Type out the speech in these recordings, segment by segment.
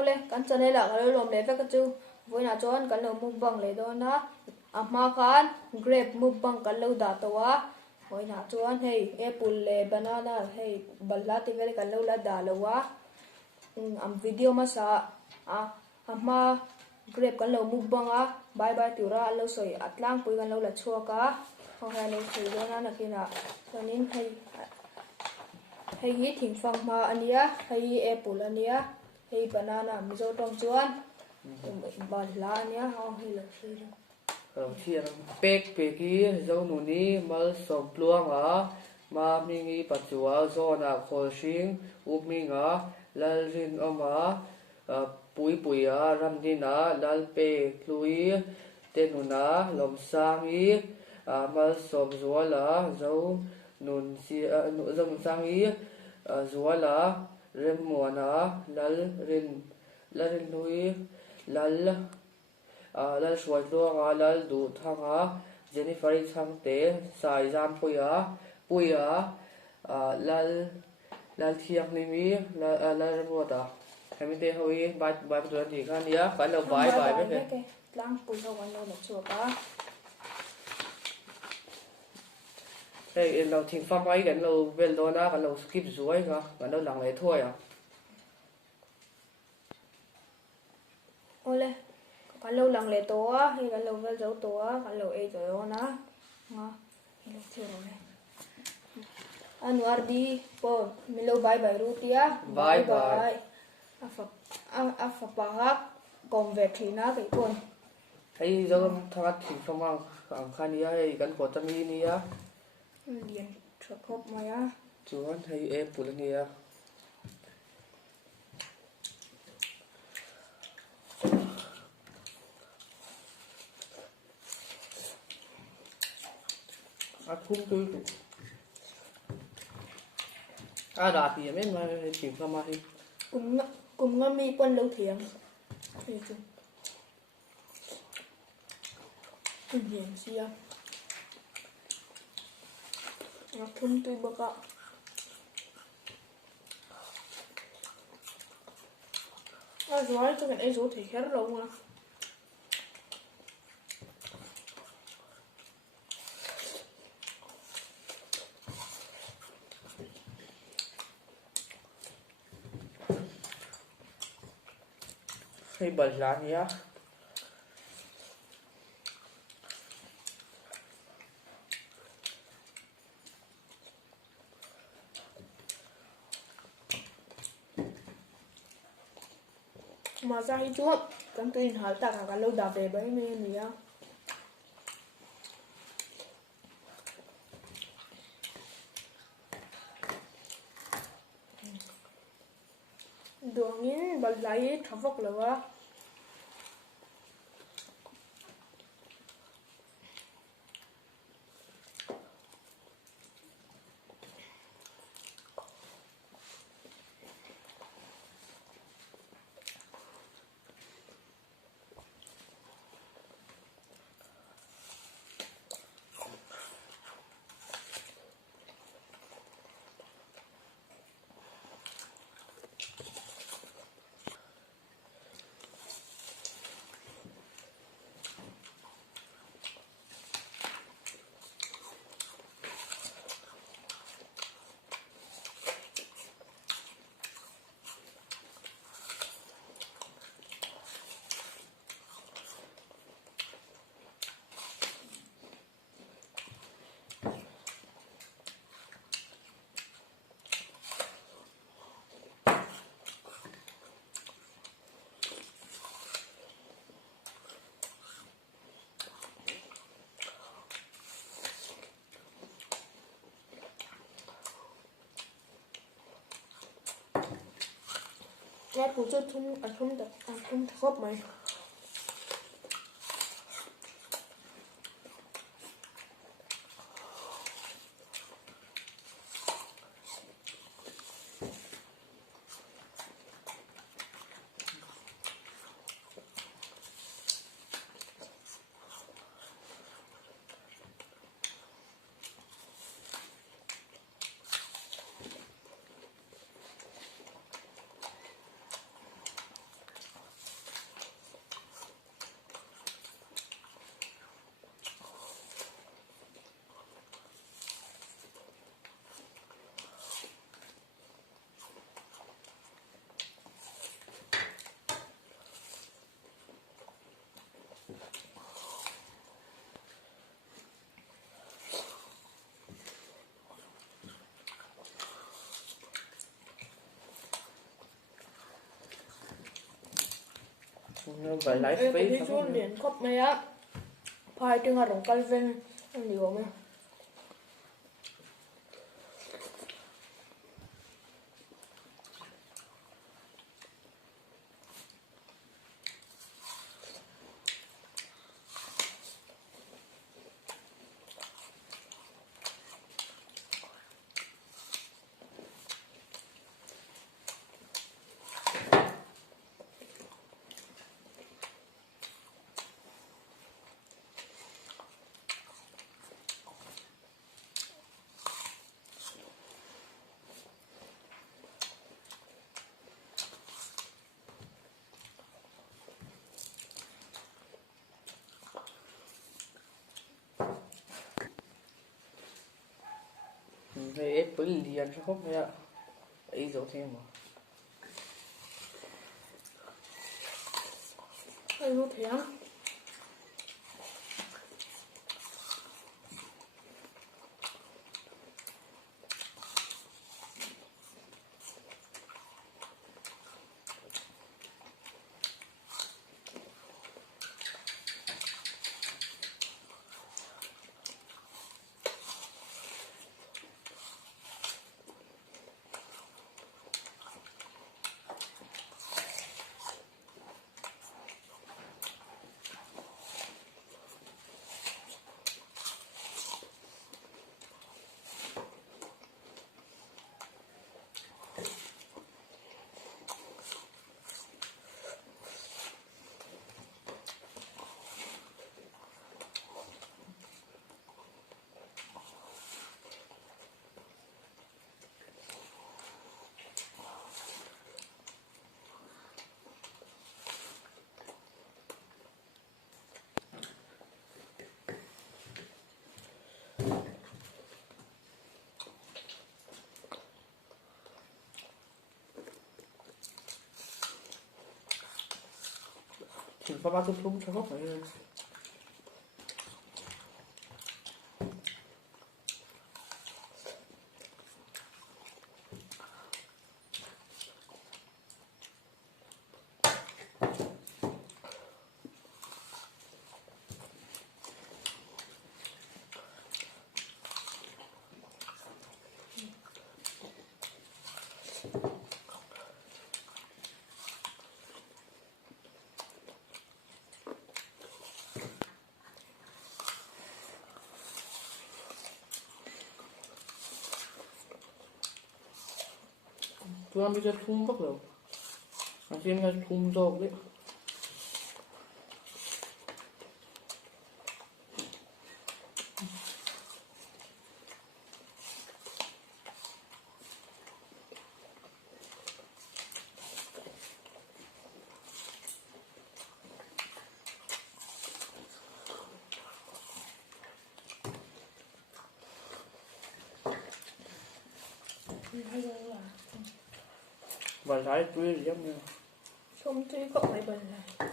Ole kan chane la kan lom le ka chu voina chon kan lo muk bang le do na ama khan grape muk bang kan lo da to wa voina chon hei apple le banana hei balla ti vel kan lo la da lo wa am video ma sa ama grape kan lo muk bang a bye bye tura lo soi atlang pui kan lo la chua ka ho ha le thei do na na kina chonin hei hi thing fang ma ania hei apple ania hei banana mi zo tong chuan balla ania ho hei lo thei lo thian pek hi zo nu ni mal som pluang a ma mi ngi pachua zona khol hring up mi nga lal rin oma pui a ram dina lal pe tlui tenuna lom sangi mal som zuala zo nun si nu zom sangi zuala rem muana lal rin lui lal shwai luanga lal du thanga Jennifer thangte sai jam puya lal thiang ni mi lal remota kami te hoi bai tu ni kan ya kan lo bai be ke lang pui ho kan lo la chua ka hey lo thing fa bai kan lo vel do na kan lo skip zuai ka kan lo lang le thoi à Ole kan lo lang le to a hei kan lo vel zo to a kan lo e zo na nga hei lo chua le Anwar di po milo bye bye rutia bye bye afa pahak convert thina kai kon hey zo thang thing fa ma khan ya hey kan ko ta mi ni ya lian thakop maya chuan hey apple ni ya khung tu ra thì mấy mà chịu không mà đi cùng ngâm mi quân lâu thiền thì hiền xia thun tươi bơ cọ rồi tôi cái số thì khá lâu mà hay bật lá nhé mà ra hi chuột con tin hỏi tất cả lâu đạp về bấy mình gì á đường nhìn bật lấy thằng phúc lửa nghe phụ cho thun khớp mày Vậy lại Em phí đi sao xuống không? điện khóc này á. Phải trường hợp đồng Calvin em hiểu mà. Thế ép với liền sao không vậy ạ? Ý dấu thêm mà. Em có thể ăn. Thì có ba thúng sao không vậy? Tôi ăn bây giờ thúng bắt đầu. Anh xem là thúng rau đấy. Hay là Và lại tôi giống như không thấy cậu này bần này.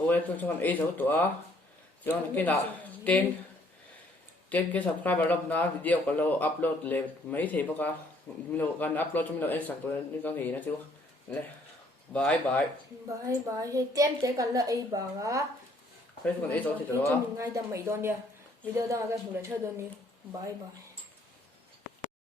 ôi tôi cho ý dấu tủa cho cái nào trên trên cái subscribe làm na video có lâu upload lên mấy thì bao cả lâu gần upload cho mình lên sẵn tôi nên có nghĩ nó chưa bye bye Bye bye. Hey, tem sẽ cần là ấy bảo á. thế còn ý dấu thì Cho đó mình ngay tầm mấy đòn đi. Video đó các bạn đã chơi đòn đi. Bye bye.